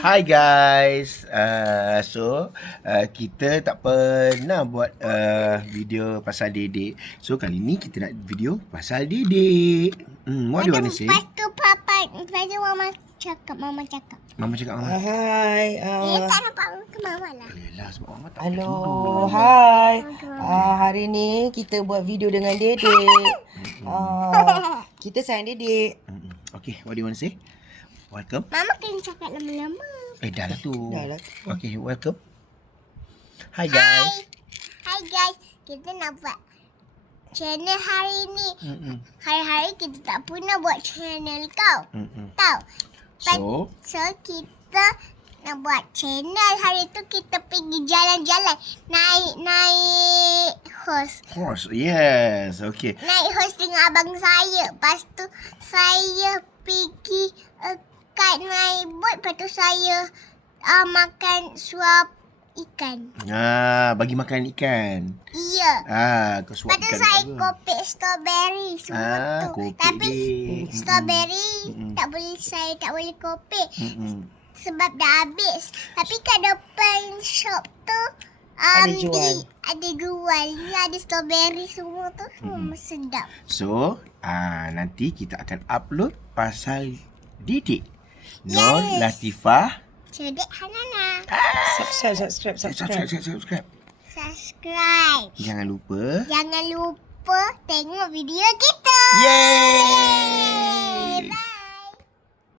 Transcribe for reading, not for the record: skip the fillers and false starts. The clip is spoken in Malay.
Hi guys. Kita tak pernah buat video pasal Dedek. So kali ni kita nak video pasal Dedek. What do you want to say? Lepas tu Mama cakap. Mama cakap Mama. Hai. Tak nampak muka Mama lah. Yelah sebab Mama tak Hello. tidur. Hai. Hari ni kita buat video dengan Dedek. Kita sayang Dedek. Okay, what do you want to say? Welcome. Mama kena cakap lama-lama. Dah lah tu. Dah lah. Okay, welcome. Hi guys. Hai guys. Kita nak buat channel hari ni. Hari-hari kita tak pernah buat channel kau. Tahu? So Kita nak buat channel. Hari tu kita pergi jalan-jalan. Naik horse. Yes, okay. Naik horse dengan abang saya. Lepas tu saya pergi kat naik boat. Lepas tu saya makan suap ikan. Bagi makan ikan. Ya. Kau suap Lepas tu ikan. saya kopek strawberry semua tu. Kopek Tapi dia. strawberry saya tak boleh kopek. Sebab dah habis. Tapi kat depan shop tu Ada jual. Ada jual. Ada strawberry semua tu. Sedap. So, nanti kita akan upload pasal Dedek. Nur Latifah. Cedek Hanana. Subscribe. Subscribe. Subscribe. Jangan lupa. Jangan lupa tengok video kita. Yeay!